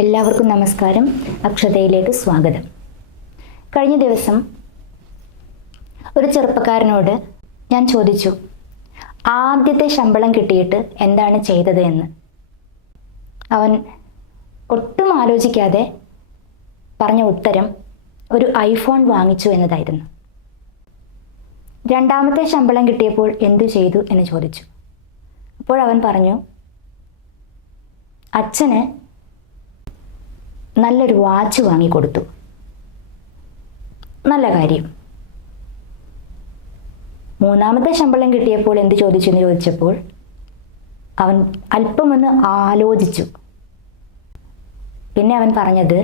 എല്ലാവർക്കും നമസ്കാരം. അക്ഷതയിലേക്ക് സ്വാഗതം. കഴിഞ്ഞ ദിവസം ഒരു ചെറുപ്പക്കാരനോട് ഞാൻ ചോദിച്ചു, ആദ്യത്തെ ശമ്പളം കിട്ടിയിട്ട് എന്താണ് ചെയ്തത് എന്ന്. അവൻ ഒട്ടും ആലോചിക്കാതെ പറഞ്ഞ ഉത്തരം ഒരു ഐഫോൺ വാങ്ങിച്ചു എന്നതായിരുന്നു. രണ്ടാമത്തെ ശമ്പളം കിട്ടിയപ്പോൾ എന്തു ചെയ്തു എന്ന് ചോദിച്ചു. അപ്പോൾ അവൻ പറഞ്ഞു, അച്ഛന് നല്ലൊരു വാച്ച് വാങ്ങിക്കൊടുത്തു. നല്ല കാര്യം. മൂന്നാമത്തെ ശമ്പളം കിട്ടിയപ്പോൾ എന്ത് ചോദിച്ചു എന്ന് ചോദിച്ചപ്പോൾ അവൻ അല്പമൊന്ന് ആലോചിച്ചു. പിന്നെ അവൻ പറഞ്ഞത്,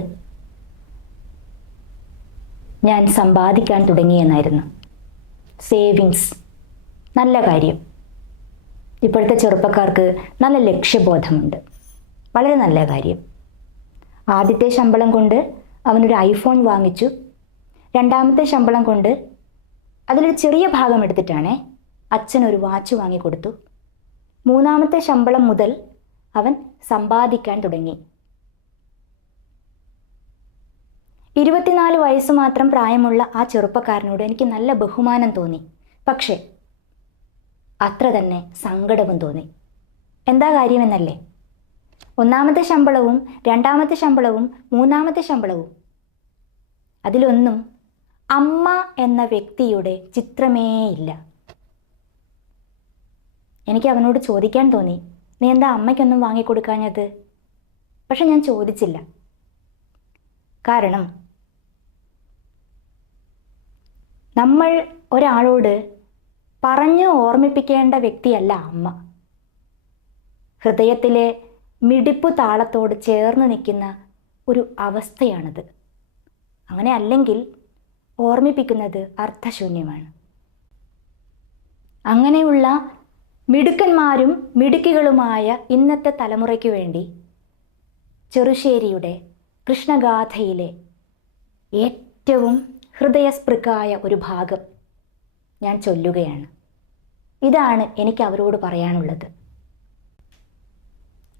ഞാൻ സമ്പാദിക്കാൻ തുടങ്ങി എന്നായിരുന്നു. സേവിങ്സ്. നല്ല കാര്യം. ഇപ്പോഴത്തെ ചെറുപ്പക്കാർക്ക് നല്ല ലക്ഷ്യബോധമുണ്ട്. വളരെ നല്ല കാര്യം. ആദ്യത്തെ ശമ്പളം കൊണ്ട് അവനൊരു ഐഫോൺ വാങ്ങിച്ചു. രണ്ടാമത്തെ ശമ്പളം കൊണ്ട് അതിലൊരു ചെറിയ ഭാഗം എടുത്തിട്ടാണ് അച്ഛനൊരു വാച്ച് വാങ്ങിക്കൊടുത്തു. മൂന്നാമത്തെ ശമ്പളം മുതൽ അവൻ സമ്പാദിക്കാൻ തുടങ്ങി. 24 വയസ്സ് മാത്രം പ്രായമുള്ള ആ ചെറുപ്പക്കാരനോട് എനിക്ക് നല്ല ബഹുമാനം തോന്നി. പക്ഷേ അത്ര തന്നെ സങ്കടവും തോന്നി. എന്താ കാര്യമെന്നല്ലേ? ഒന്നാമത്തെ ശമ്പളവും രണ്ടാമത്തെ ശമ്പളവും മൂന്നാമത്തെ ശമ്പളവും അതിലൊന്നും അമ്മ എന്ന വ്യക്തിയുടെ ചിത്രമേ ഇല്ല. എനിക്ക് അവനോട് ചോദിക്കാൻ തോന്നി, നീ എന്താ അമ്മയ്ക്കൊന്നും വാങ്ങിക്കൊടുക്കാഞ്ഞത്? പക്ഷെ ഞാൻ ചോദിച്ചില്ല. കാരണം നമ്മൾ ഒരാളോട് പറഞ്ഞു ഓർമ്മിപ്പിക്കേണ്ട വ്യക്തിയല്ല അമ്മ. ഹൃദയത്തിലെ മിടിപ്പു താളത്തോട് ചേർന്ന് നിൽക്കുന്ന ഒരു അവസ്ഥയാണത്. അങ്ങനെ അല്ലെങ്കിൽ ഓർമ്മിപ്പിക്കുന്നത് അർത്ഥശൂന്യമാണ്. അങ്ങനെയുള്ള മിടുക്കന്മാരും മിടുക്കികളുമായ ഇന്നത്തെ തലമുറയ്ക്ക് വേണ്ടി ചെറുശ്ശേരിയുടെ കൃഷ്ണഗാഥയിലെ ഏറ്റവും ഹൃദയസ്പൃക്കായ ഒരു ഭാഗം ഞാൻ ചൊല്ലുകയാണ്. ഇതാണ് എനിക്ക് അവരോട് പറയാനുള്ളത്.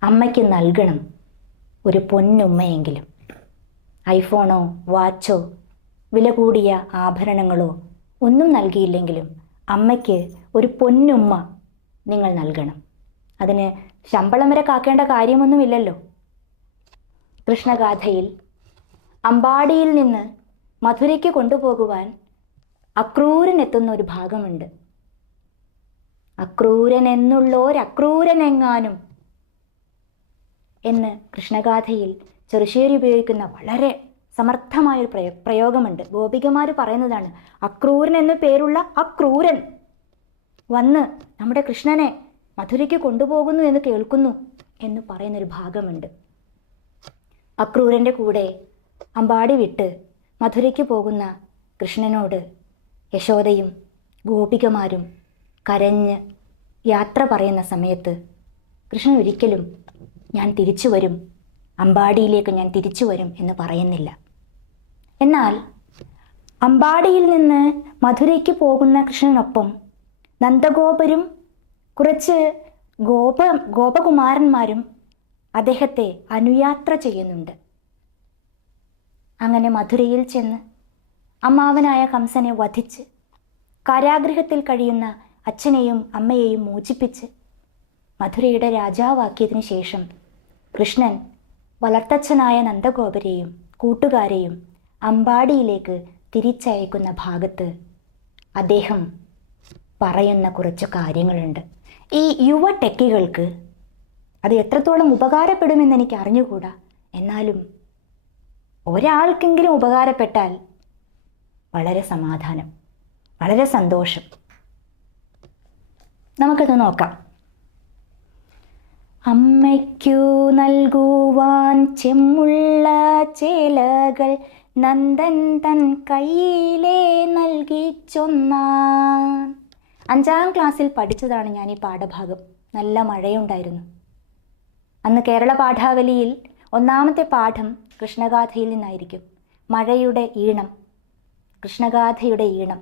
അമ്മയ്ക്ക് നൽകണം ഒരു പൊന്നുമ്മയെങ്കിലും. ഐഫോണോ വാച്ചോ വില കൂടിയ ആഭരണങ്ങളോ ഒന്നും നൽകിയില്ലെങ്കിലും അമ്മയ്ക്ക് ഒരു പൊന്നുമ്മ നിങ്ങൾ നൽകണം. അതിന് ശമ്പളം വരെ കാക്കേണ്ട കാര്യമൊന്നുമില്ലല്ലോ. കൃഷ്ണഗാഥയിൽ അമ്പാടിയിൽ നിന്ന് മധുരയ്ക്ക് കൊണ്ടുപോകുവാൻ അക്രൂരനെത്തുന്ന ഒരു ഭാഗമുണ്ട്. അക്രൂരനെന്നുള്ളോരക്രൂരനെങ്ങാനും എന്ന് കൃഷ്ണഗാഥയിൽ ചെറുശ്ശേരി ഉപയോഗിക്കുന്ന വളരെ സമർത്ഥമായൊരു പ്രയോഗമുണ്ട്. ഗോപികമാർ പറയുന്നതാണ്, അക്രൂരൻ എന്ന് പേരുള്ള അക്രൂരൻ വന്ന് നമ്മുടെ കൃഷ്ണനെ മധുരയ്ക്ക് കൊണ്ടുപോകുന്നു എന്ന് കേൾക്കുന്നു എന്ന് പറയുന്നൊരു ഭാഗമുണ്ട്. അക്രൂരൻ്റെ കൂടെ അമ്പാടി വിട്ട് മധുരയ്ക്ക് പോകുന്ന കൃഷ്ണനോട് യശോദയും ഗോപികമാരും കരഞ്ഞ് യാത്ര പറയുന്ന സമയത്ത് കൃഷ്ണൻ ഒരിക്കലും ഞാൻ തിരിച്ചു വരും, അമ്പാടിയിലേക്ക് ഞാൻ തിരിച്ചു വരും എന്ന് പറയുന്നില്ല. എന്നാൽ അമ്പാടിയിൽ നിന്ന് മധുരയ്ക്ക് പോകുന്ന കൃഷ്ണനൊപ്പം നന്ദഗോപരും കുറച്ച് ഗോപകുമാരന്മാരും അദ്ദേഹത്തെ അനുയാത്ര ചെയ്യുന്നുണ്ട്. അങ്ങനെ മധുരയിൽ ചെന്ന് അമ്മാവനായ കംസനെ വധിച്ച് കാരാഗൃഹത്തിൽ കഴിയുന്ന അച്ഛനെയും അമ്മയെയും മോചിപ്പിച്ച് മധുരയുടെ രാജാവാക്കിയതിനു ശേഷം കൃഷ്ണൻ വളർത്തച്ഛനായ നന്ദഗോപരെയും കൂട്ടുകാരെയും അമ്പാടിയിലേക്ക് തിരിച്ചയക്കുന്ന ഭാഗത്ത് അദ്ദേഹം പറയുന്ന കുറച്ച് കാര്യങ്ങളുണ്ട്. ഈ യുവ ടെക്കികൾക്ക് അത് എത്രത്തോളം ഉപകാരപ്പെടുമെന്ന് എനിക്ക് അറിഞ്ഞുകൂടാ. എന്നാലും ഒരാൾക്കെങ്കിലും ഉപകാരപ്പെട്ടാൽ വളരെ സമാധാനം, വളരെ സന്തോഷം. നമുക്കത് നോക്കാം. അമ്മയ്ക്കു നൽകുവാൻ ചെമ്മുള്ള ചേലകൾ നന്ദൻ തൻ കയ്യിലെ നൽകിച്ചൊന്നാൻ. 5ാം ക്ലാസ്സിൽ പഠിച്ചതാണ് ഞാൻ ഈ പാഠഭാഗം. നല്ല മഴയുണ്ടായിരുന്നു അന്ന്. കേരള പാഠാവലിയിൽ 1ാമത്തെ പാഠം കൃഷ്ണഗാഥയിൽ നിന്നായിരിക്കും. മഴയുടെ ഈണം, കൃഷ്ണഗാഥയുടെ ഈണം.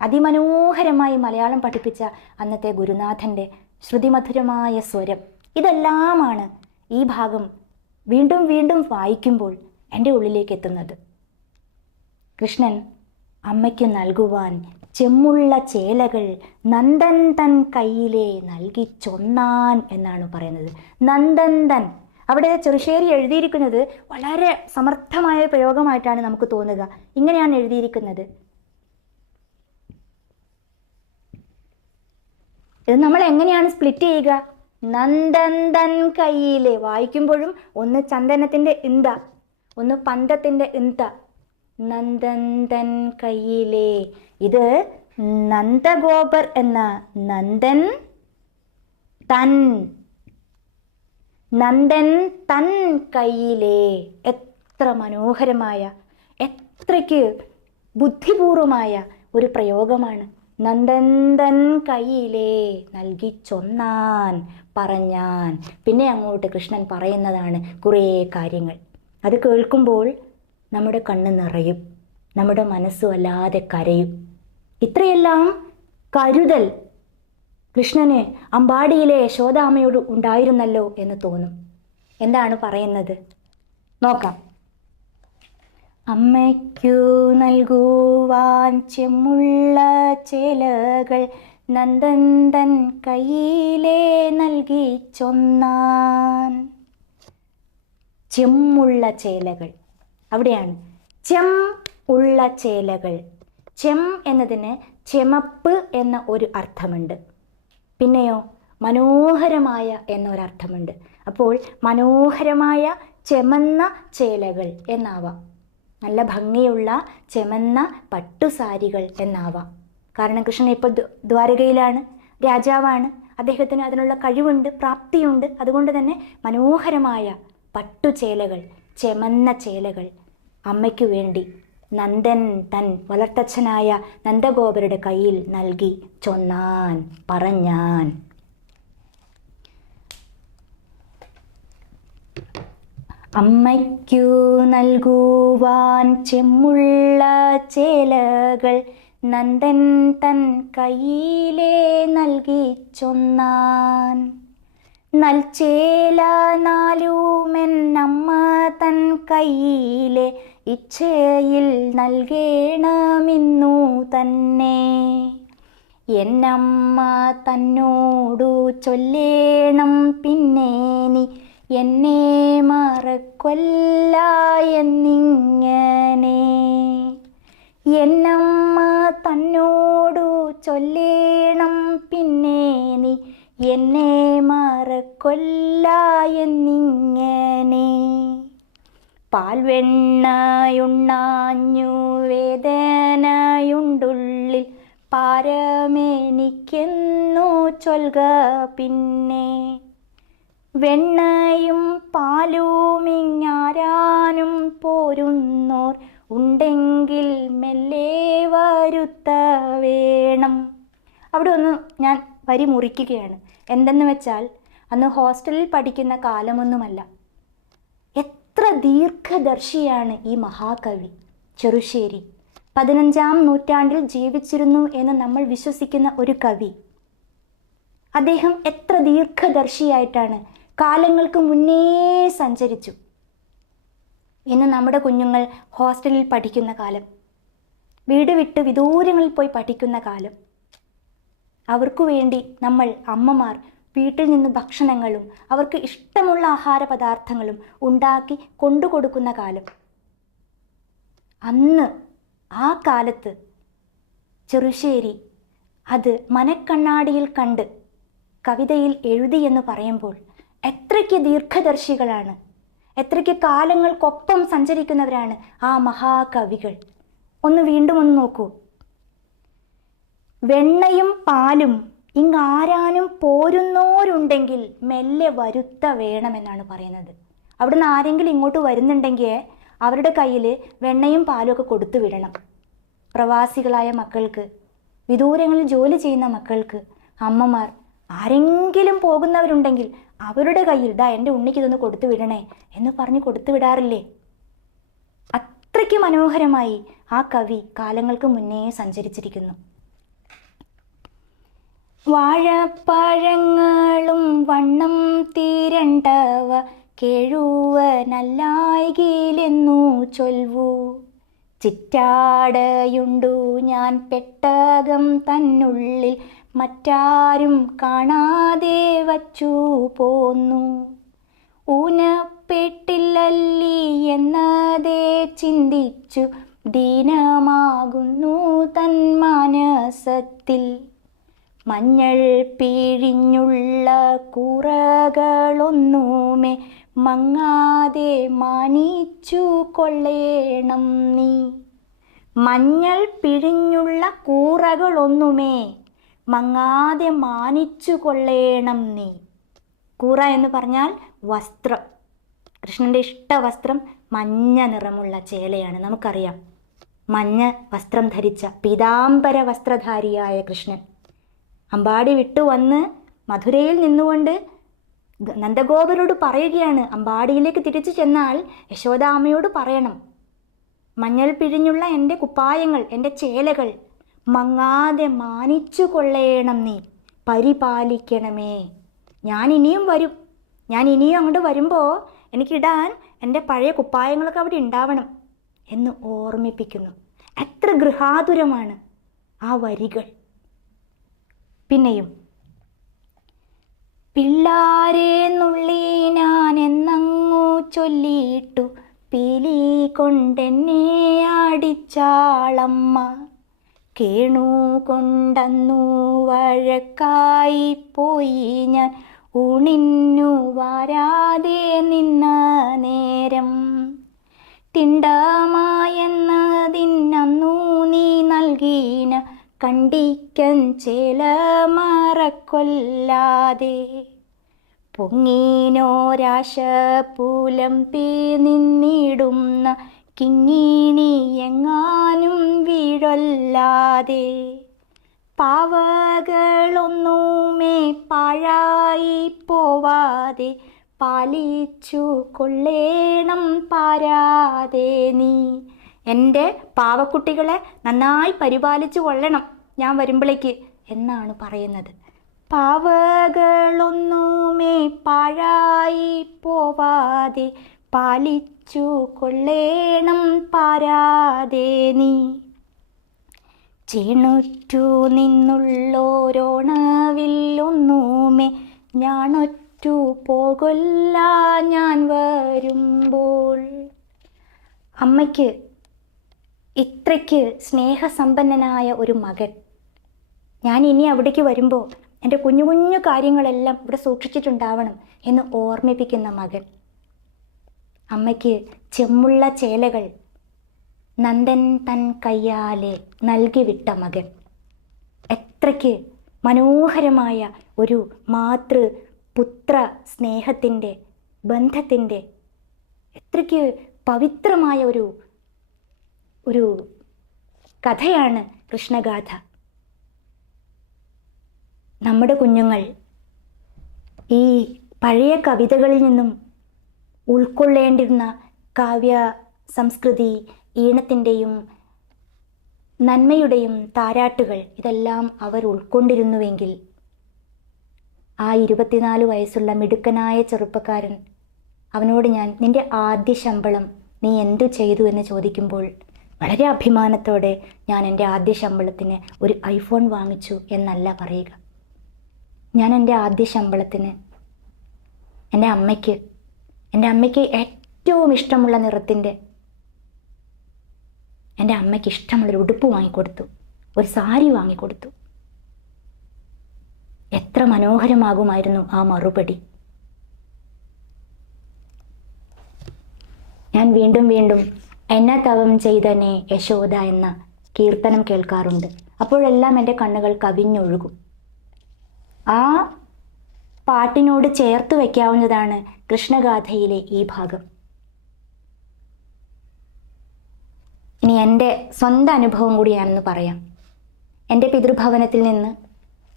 അതിമനോഹരമായി മലയാളം പഠിപ്പിച്ച അന്നത്തെ ഗുരുനാഥൻ്റെ ശ്രുതിമധുരമായ സ്വരം. ഇതെല്ലാമാണ് ഈ ഭാഗം വീണ്ടും വീണ്ടും വായിക്കുമ്പോൾ എൻ്റെ ഉള്ളിലേക്ക് എത്തുന്നത്. കൃഷ്ണൻ അമ്മയ്ക്ക് നൽകുവാൻ ചെമ്മുള്ള ചേലകൾ നന്ദൻ തൻ കയ്യിലെ നൽകി ചൊന്നാൻ എന്നാണ് പറയുന്നത്. നന്ദൻ തൻ, അവിടെ ചെറുശ്ശേരി എഴുതിയിരിക്കുന്നത് വളരെ സമർത്ഥമായ പ്രയോഗമായിട്ടാണ് നമുക്ക് തോന്നുക. ഇങ്ങനെയാണ് എഴുതിയിരിക്കുന്നത്. ഇത് നമ്മൾ എങ്ങനെയാണ് സ്പ്ലിറ്റ് ചെയ്യുക? നന്ദന്തൻ കയ്യിലെ, വായിക്കുമ്പോഴും ഒന്ന് ചന്ദനത്തിൻ്റെ ഇന്ത, ഒന്ന് പന്തത്തിൻ്റെ ഇന്ത. നന്ദന്തൻ കയ്യിലെ, ഇത് നന്ദഗോപർ എന്ന നന്ദൻ തൻ, നന്ദൻ തൻ കയ്യിലെ. എത്ര മനോഹരമായ, എത്രയ്ക്ക് ബുദ്ധിപൂർവമായ ഒരു പ്രയോഗമാണ്. നന്ദൻ കയ്യിലെ നൽകി ചൊന്നാൻ, പറഞ്ഞാൻ. പിന്നെ അങ്ങോട്ട് കൃഷ്ണൻ പറയുന്നതാണ് കുറേ കാര്യങ്ങൾ. അത് കേൾക്കുമ്പോൾ നമ്മുടെ കണ്ണ് നിറയും, നമ്മുടെ മനസ്സ് വല്ലാതെ കരയും. ഇത്രയെല്ലാം കരുതൽ കൃഷ്ണന് അമ്പാടിയിലെ യശോദാമ്മയോട് ഉണ്ടായിരുന്നല്ലോ എന്ന് തോന്നും. എന്താണ് പറയുന്നത് നോക്കാം. അമ്മയ്ക്കു നൽകുവാൻ ചെമ്മുള്ള ചേലകൾ നന്ദൻ കയ്യിലെ നൽകി ചൊന്നാൻ. ചെമ്മുള്ള ചേലകൾ, അവിടെയാണ് ചെം ഉള്ള ചേലകൾ. ചെം എന്നതിന് ചെമപ്പ് എന്ന ഒരു അർത്ഥമുണ്ട്. പിന്നെയോ മനോഹരമായ എന്നൊരർത്ഥമുണ്ട്. അപ്പോൾ മനോഹരമായ ചെമന്ന ചേലകൾ എന്നാവാം, നല്ല ഭംഗിയുള്ള ചെമന്ന പട്ടുസാരികൾ എന്നാവാം. കാരണം കൃഷ്ണൻ ഇപ്പോൾ ദ്വാരകയിലാണ്, രാജാവാണ്, അദ്ദേഹത്തിന് അതിനുള്ള കഴിവുണ്ട്, പ്രാപ്തിയുണ്ട്. അതുകൊണ്ട് തന്നെ മനോഹരമായ പട്ടുചേലകൾ, ചെമന്ന ചേലകൾ അമ്മയ്ക്കു വേണ്ടി നന്ദൻ തൻ വളർത്തച്ഛനായ നന്ദഗോപരുടെ കയ്യിൽ നൽകി ചൊന്നാൻ, പറഞ്ഞാൻ. അമ്മയ്ക്കു നൽകുവാൻ ചെമ്മുള്ള ചേലകൾ നന്ദൻ തൻ കയ്യിലെ നൽകി ചൊന്നാൻ. നൽചേല നാലുമെന്നമ്മ തൻ കയ്യിലെ ഇച്ഛയിൽ നൽകേണമിന്നു തന്നെ. എന്നമ്മ തന്നോടു ചൊല്ലേണം പിന്നെ നീ എന്നെ മറക്കൊല്ല എന്നിങ്ങനെ. എന്നമ്മ തന്നോടു ചൊല്ലേണം പിന്നെ നീ എന്നെ മറക്കൊല്ല എന്നിങ്ങനെ. പാൽവെണ്ണയുണ്ണാഞ്ഞു വേദനയുണ്ടുള്ളിൽ പാരമെനിക്കെന്നു ചൊൽക പിന്നെ. വെണ്ണയും പാലുമിങ്ങാരാനും പോരുന്നോർ ഉണ്ടെങ്കിൽ മെല്ലെ വരുത്ത വേണം. അവിടെ ഒന്ന് ഞാൻ വരി മുറിക്കുകയാണ്. എന്തെന്ന് വെച്ചാൽ അന്ന് ഹോസ്റ്റലിൽ പഠിക്കുന്ന കാലമൊന്നുമല്ല. എത്ര ദീർഘദർശിയാണ് ഈ മഹാകവി ചെറുശ്ശേരി. 15-ാം നൂറ്റാണ്ടിൽ ജീവിച്ചിരുന്നു എന്ന് നമ്മൾ വിശ്വസിക്കുന്ന ഒരു കവി. അദ്ദേഹം എത്ര ദീർഘദർശിയായിട്ടാണ് കാലങ്ങൾക്ക് മുന്നേ സഞ്ചരിച്ചു. ഇന്ന് നമ്മുടെ കുഞ്ഞുങ്ങൾ ഹോസ്റ്റലിൽ പഠിക്കുന്ന കാലം, വീട് വിട്ട് വിദൂരങ്ങളിൽ പോയി പഠിക്കുന്ന കാലം, അവർക്കു വേണ്ടി നമ്മൾ അമ്മമാർ വീട്ടിൽ നിന്ന് ഭക്ഷണങ്ങളും അവർക്ക് ഇഷ്ടമുള്ള ആഹാര പദാർത്ഥങ്ങളും ഉണ്ടാക്കി കൊണ്ടുകൊടുക്കുന്ന കാലം. അന്ന് ആ കാലത്ത് ചെറുശ്ശേരി അത് മനക്കണ്ണാടിയിൽ കണ്ട് കവിതയിൽ എഴുതി എന്ന് പറയുമ്പോൾ എത്രയ്ക്ക് ദീർഘദർശികളാണ്, എത്രയ്ക്ക് കാലങ്ങൾക്കൊപ്പം സഞ്ചരിക്കുന്നവരാണ് ആ മഹാകവികൾ. ഒന്ന് വീണ്ടും ഒന്ന് നോക്കൂ. വെണ്ണയും പാലും ഇങ്ങാരാനും പോരുന്നോരുണ്ടെങ്കിൽ മെല്ലെ വരുത്ത വേണമെന്നാണ് പറയുന്നത്. അവിടുന്ന് ആരെങ്കിലും ഇങ്ങോട്ട് വരുന്നുണ്ടെങ്കിൽ അവരുടെ കയ്യിൽ വെണ്ണയും പാലും ഒക്കെ കൊടുത്തു വിടണം. പ്രവാസികളായ മക്കൾക്ക്, വിദൂരങ്ങളിൽ ജോലി ചെയ്യുന്ന മക്കൾക്ക് അമ്മമാർ ആരെങ്കിലും പോകുന്നവരുണ്ടെങ്കിൽ അവരുടെ കയ്യിൽ ദാ എൻ്റെ ഉണ്ണിക്ക് ഇതൊന്ന് കൊടുത്തു വിടണേ എന്ന് പറഞ്ഞ് കൊടുത്തു വിടാറില്ലേ? അത്രയ്ക്ക് മനോഹരമായി ആ കവി കാലങ്ങൾക്ക് മുന്നേ സഞ്ചരിച്ചിരിക്കുന്നു. വാഴപ്പഴങ്ങളും വണ്ണം തീരണ്ടവ കേഴുവനല്ലായികയിലെന്നു ചൊൽവു. ചിറ്റാടയുണ്ടു ഞാൻ പെട്ടകം തന്നുള്ളിൽ, മറ്റാരും കാണാതെ വച്ചു പോന്നു. ഊനപ്പെട്ടില്ലല്ലി എന്നതേ ചിന്തിച്ചു, ദീനമാകുന്നു തൻ മനസത്തിൽ. മഞ്ഞൾ പിഴിഞ്ഞുള്ള കൂറകളൊന്നുമേ മങ്ങാതെ മാനിച്ചു കൊള്ളേണം നീ. മഞ്ഞൾ പിഴിഞ്ഞുള്ള കൂറകളൊന്നുമേ മങ്ങാതെ മാനിച്ചു കൊള്ളേണം നീ. കൂറ എന്ന് പറഞ്ഞാൽ വസ്ത്രം. കൃഷ്ണൻ്റെ ഇഷ്ടവസ്ത്രം മഞ്ഞ നിറമുള്ള ചേലയാണ്. നമുക്കറിയാം, മഞ്ഞ വസ്ത്രം ധരിച്ച പീതാംബര വസ്ത്രധാരിയായ കൃഷ്ണൻ അമ്പാടി വിട്ടു വന്ന് മധുരയിൽ നിന്നുകൊണ്ട് നന്ദഗോപരോട് പറയുകയാണ്, അമ്പാടിയിലേക്ക് തിരിച്ചു ചെന്നാൽ യശോദാമ്മയോട് പറയണം, മഞ്ഞൾ പിഴിഞ്ഞുള്ള എൻ്റെ കുപ്പായങ്ങൾ, എൻ്റെ ചേലകൾ മങ്ങാതെ മാനിച്ചു കൊള്ളേണം നീ, പരിപാലിക്കണമേ. ഞാൻ ഇനിയും വരും, ഞാൻ ഇനിയും അങ്ങോട്ട് വരുമ്പോൾ എനിക്കിടാൻ എൻ്റെ പഴയ കുപ്പായങ്ങളൊക്കെ അവിടെ ഉണ്ടാവണം എന്ന് ഓർമ്മിപ്പിക്കുന്നു. എത്ര ഗൃഹാതുരമാണ് ആ വരികൾ. പിന്നെയും, പിള്ളാരെ നുള്ളി ഞാൻ എന്നങ്ങു ചൊല്ലിയിട്ടു, പീലി കൊണ്ടെന്നെ അടിച്ചാളമ്മ. കേണു കൊണ്ടന്നു വഴക്കായി പോയി ഞാൻ, ഊണിന്നു വാരാതെ നിന്ന നേരം. തിണ്ടമായെന്നതിന്നു നീ നൽകീന, കണ്ടിക്കൻ ചേല മറക്കൊല്ലാതെ. പൊങ്ങീനോരാശ പുലമ്പി നിന്നിടുന്ന, കിങ്ങിണി എങ്ങാനും വീഴൊല്ലാതെ. പാവകളൊന്നുമേ പാഴായി പോവാതെ, പാലിച്ചു കൊള്ളേണം പാരാതെ നീ. എൻ്റെ പാവക്കുട്ടികളെ നന്നായി പരിപാലിച്ചു കൊള്ളണം ഞാൻ വരുമ്പോഴേക്ക് എന്നാണ് പറയുന്നത്. പാവകളൊന്നുമേ പാഴായി പോവാതെ, പാലിച്ചു കൊള്ളേണം പാരാതെ നീ. ചീണുറ്റു നിന്നുള്ളോരോണവില്ലൊന്നുമേ ഞാനൊറ്റു പോകൊല്ല ഞാൻ വരുമ്പോൾ. അമ്മയ്ക്ക് ഇത്രയ്ക്ക് സ്നേഹസമ്പന്നനായ ഒരു മകൻ, ഞാൻ ഇനി അവിടേക്ക് വരുമ്പോൾ എൻ്റെ കുഞ്ഞു കുഞ്ഞു കാര്യങ്ങളെല്ലാം ഇവിടെ സൂക്ഷിച്ചിട്ടുണ്ടാവണം എന്ന് ഓർമ്മിപ്പിക്കുന്ന മകൻ. അമ്മയ്ക്ക് ചെമ്മുള്ള ചേലകൾ നന്ദൻ തൻ കയ്യാലെ നൽകി വിട്ട മകൻ. എത്രയ്ക്ക് മനോഹരമായ ഒരു മാതൃ പുത്ര സ്നേഹത്തിൻ്റെ ബന്ധത്തിൻ്റെ എത്രയ്ക്ക് പവിത്രമായ ഒരു കഥയാണ് കൃഷ്ണഗാഥ. നമ്മുടെ കുഞ്ഞുങ്ങൾ ഈ പഴയ കവിതകളിൽ നിന്നും ഉൾക്കൊള്ളേണ്ടിരുന്ന കാവ്യ സംസ്കൃതി, ഈണത്തിൻ്റെയും നന്മയുടെയും താരാട്ടുകൾ ഇതെല്ലാം അവർ ഉൾക്കൊണ്ടിരുന്നുവെങ്കിൽ ആ 24 വയസ്സുള്ള മിടുക്കനായ ചെറുപ്പക്കാരൻ, അവനോട് ഞാൻ നിൻ്റെ ആദ്യ ശമ്പളം നീ എന്തു ചെയ്തു എന്ന് ചോദിക്കുമ്പോൾ വളരെ അഭിമാനത്തോടെ ഞാൻ എൻ്റെ ആദ്യ ശമ്പളത്തിന് ഒരു ഐഫോൺ വാങ്ങിച്ചു എന്നല്ല പറയുക. ഞാൻ എൻ്റെ ആദ്യ ശമ്പളത്തിന് എൻ്റെ അമ്മയ്ക്ക് ഏറ്റവും ഇഷ്ടമുള്ള നിറത്തിൻ്റെ എൻ്റെ അമ്മയ്ക്ക് ഇഷ്ടമുള്ളൊരു ഉടുപ്പ് വാങ്ങിക്കൊടുത്തു, ഒരു സാരി വാങ്ങിക്കൊടുത്തു. എത്ര മനോഹരമാകുമായിരുന്നു ആ മറുപടി. ഞാൻ വീണ്ടും വീണ്ടും എന്നെ തവം ചെയ്തനെ യശോദ എന്ന കീർത്തനം കേൾക്കാറുണ്ട്. അപ്പോഴെല്ലാം എൻ്റെ കണ്ണുകൾ കവിഞ്ഞൊഴുകും. ആ പാട്ടിനോട് ചേർത്ത് വയ്ക്കാവുന്നതാണ് കൃഷ്ണഗാഥയിലെ ഈ ഭാഗം. ഇനി എൻ്റെ സ്വന്തം അനുഭവം കൂടി ഞാനൊന്ന് പറയാം. എൻ്റെ പിതൃഭവനത്തിൽ നിന്ന്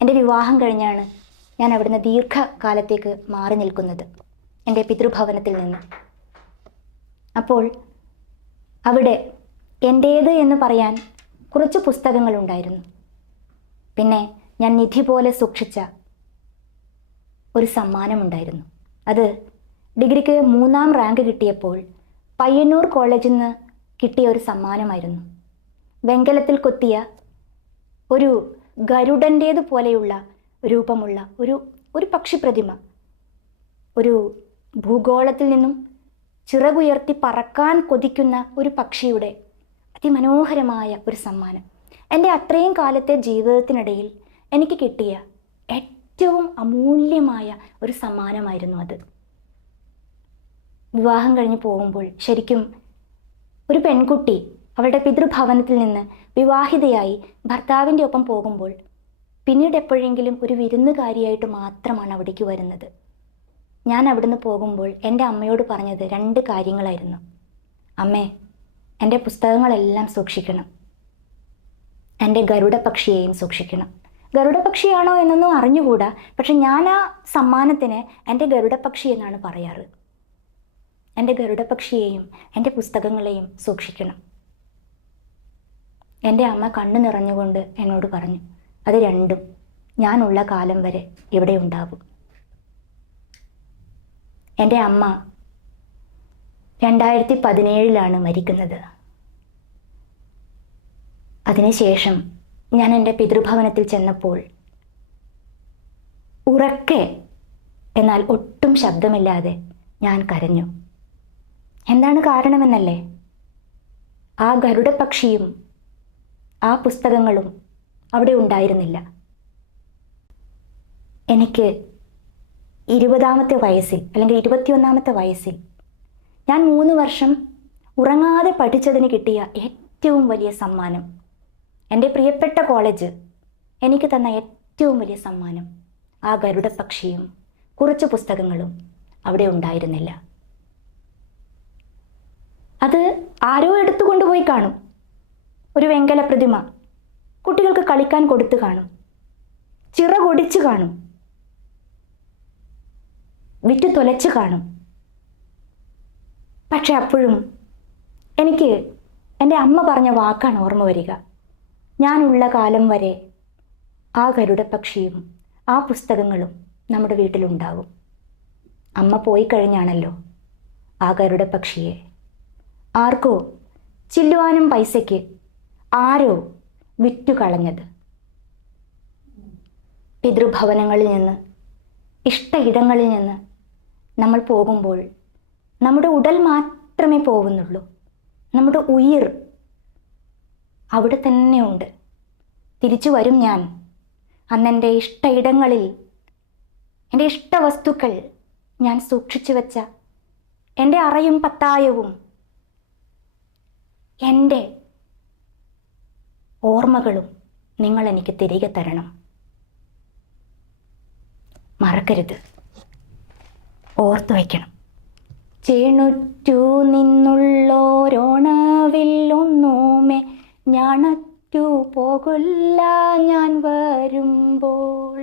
എൻ്റെ വിവാഹം കഴിഞ്ഞാണ് ഞാൻ അവിടുന്ന് ദീർഘകാലത്തേക്ക് മാറി നിൽക്കുന്നത്, എൻ്റെ പിതൃഭവനത്തിൽ നിന്ന്. അപ്പോൾ അവിടെ എൻ്റേത് എന്ന് പറയാൻ കുറച്ച് പുസ്തകങ്ങളുണ്ടായിരുന്നു. പിന്നെ ഞാൻ നിധി പോലെ സൂക്ഷിച്ച ഒരു സമ്മാനമുണ്ടായിരുന്നു. അത് ഡിഗ്രിക്ക് 3ാം റാങ്ക് കിട്ടിയപ്പോൾ പയ്യന്നൂർ കോളേജിൽ നിന്ന് കിട്ടിയ ഒരു സമ്മാനമായിരുന്നു. വെങ്കലത്തിൽ കൊത്തിയ ഒരു ഗരുഡൻ്റേത് പോലെയുള്ള രൂപമുള്ള ഒരു പക്ഷിപ്രതിമ, ഒരു ഭൂഗോളത്തിൽ നിന്നും ചിറകുയർത്തി പറക്കാൻ കൊതിക്കുന്ന ഒരു പക്ഷിയുടെ അതിമനോഹരമായ ഒരു സമ്മാനം. എൻ്റെ അത്രയും കാലത്തെ ജീവിതത്തിനിടയിൽ എനിക്ക് കിട്ടിയ ഏറ്റവും അമൂല്യമായ ഒരു സമ്മാനമായിരുന്നു അത്. വിവാഹം കഴിഞ്ഞ് പോകുമ്പോൾ ശരിക്കും ഒരു പെൺകുട്ടി അവളുടെ പിതൃഭവനത്തിൽ നിന്ന് വിവാഹിതയായി ഭർത്താവിൻ്റെ ഒപ്പം പോകുമ്പോൾ പിന്നീട് എപ്പോഴെങ്കിലും ഒരു വിരുന്നുകാരിയായിട്ട് മാത്രമാണ് അവിടേക്ക് വരുന്നത്. ഞാൻ അവിടുന്ന് പോകുമ്പോൾ എൻ്റെ അമ്മയോട് പറഞ്ഞത് 2 കാര്യങ്ങളായിരുന്നു. അമ്മേ, എൻ്റെ പുസ്തകങ്ങളെല്ലാം സൂക്ഷിക്കണം, എൻ്റെ ഗരുഡപക്ഷിയെയും സൂക്ഷിക്കണം. ഗരുഡപക്ഷിയാണോ എന്നൊന്നും അറിഞ്ഞുകൂടാ, പക്ഷെ ഞാൻ ആ സമ്മാനത്തിന് എൻ്റെ ഗരുഡപക്ഷി എന്നാണ് പറയാറ്. എൻ്റെ ഗരുഡപക്ഷിയെയും എൻ്റെ പുസ്തകങ്ങളെയും സൂക്ഷിക്കണം. എൻ്റെ അമ്മ കണ്ണു നിറഞ്ഞുകൊണ്ട് എന്നോട് പറഞ്ഞു, അത് 2ഉം ഞാനുള്ള കാലം വരെ ഇവിടെ ഉണ്ടാവും. എൻ്റെ അമ്മ 2017 മരിക്കുന്നത്. അതിനുശേഷം ഞാൻ എൻ്റെ പിതൃഭവനത്തിൽ ചെന്നപ്പോൾ ഉറക്കെ, എന്നാൽ ഒട്ടും ശബ്ദമില്ലാതെ ഞാൻ കരഞ്ഞു. എന്താണ് കാരണമെന്നല്ലേ? ആ ഗരുഡപക്ഷിയും ആ പുസ്തകങ്ങളും അവിടെ ഉണ്ടായിരുന്നില്ല. എനിക്ക് 20ാമത്തെ വയസ്സിൽ അല്ലെങ്കിൽ 21ാമത്തെ വയസ്സിൽ ഞാൻ 3 വർഷം ഉറങ്ങാതെ പഠിച്ചതിന് കിട്ടിയ ഏറ്റവും വലിയ സമ്മാനം, എൻ്റെ പ്രിയപ്പെട്ട കോളേജ് എനിക്ക് തന്ന ഏറ്റവും വലിയ സമ്മാനം, ആ ഗരുഡപക്ഷിയും കുറച്ച് പുസ്തകങ്ങളും അവിടെ ഉണ്ടായിരുന്നില്ല. അത് ആരോ എടുത്തു കൊണ്ടുപോയി കാണും. ഒരു വെങ്കല പ്രതിമ കുട്ടികൾക്ക് കളിക്കാൻ കൊടുത്തു കാണും, ചിറകൊടിച്ച് കാണും, വിറ്റു തൊലച്ച് കാണും. പക്ഷെ അപ്പോഴും എനിക്ക് എൻ്റെ അമ്മ പറഞ്ഞ വാക്കാണ് ഓർമ്മ വരിക, ഞാനുള്ള കാലം വരെ ആ ഗരുഡപക്ഷിയും ആ പുസ്തകങ്ങളും നമ്മുടെ വീട്ടിലുണ്ടാവും. അമ്മ പോയി കഴിഞ്ഞാണല്ലോ ആ ഗരുഡപക്ഷിയെ ആർക്കോ ചില്ലുവാനും പൈസയ്ക്ക് ആരോ വിറ്റുകളഞ്ഞത്. പിതൃഭവനങ്ങളിൽ നിന്ന്, ഇഷ്ട ഇടങ്ങളിൽ നിന്ന് നമ്മൾ പോകുമ്പോൾ നമ്മുടെ ഉടൽ മാത്രമേ പോകുന്നുള്ളൂ, നമ്മുടെ ഉയിർ അവിടെ തന്നെ ഉണ്ട്. തിരിച്ചു വരും ഞാൻ. അന്നെൻ്റെ ഇഷ്ട ഇടങ്ങളിൽ എൻ്റെ ഇഷ്ട വസ്തുക്കൾ ഞാൻ സൂക്ഷിച്ചു വെച്ച എൻ്റെ അറയും പത്തായവും എൻ്റെ ഓർമ്മകളും നിങ്ങൾ എനിക്ക് തിരികെ തരണം. മറക്കരുത്, ഓർത്തു വയ്ക്കണം. ചേണുറ്റു നിന്നുള്ളോരോണവില്ലൊന്നുമേ ഞാണറ്റു പോകില്ല ഞാൻ വരുമ്പോൾ.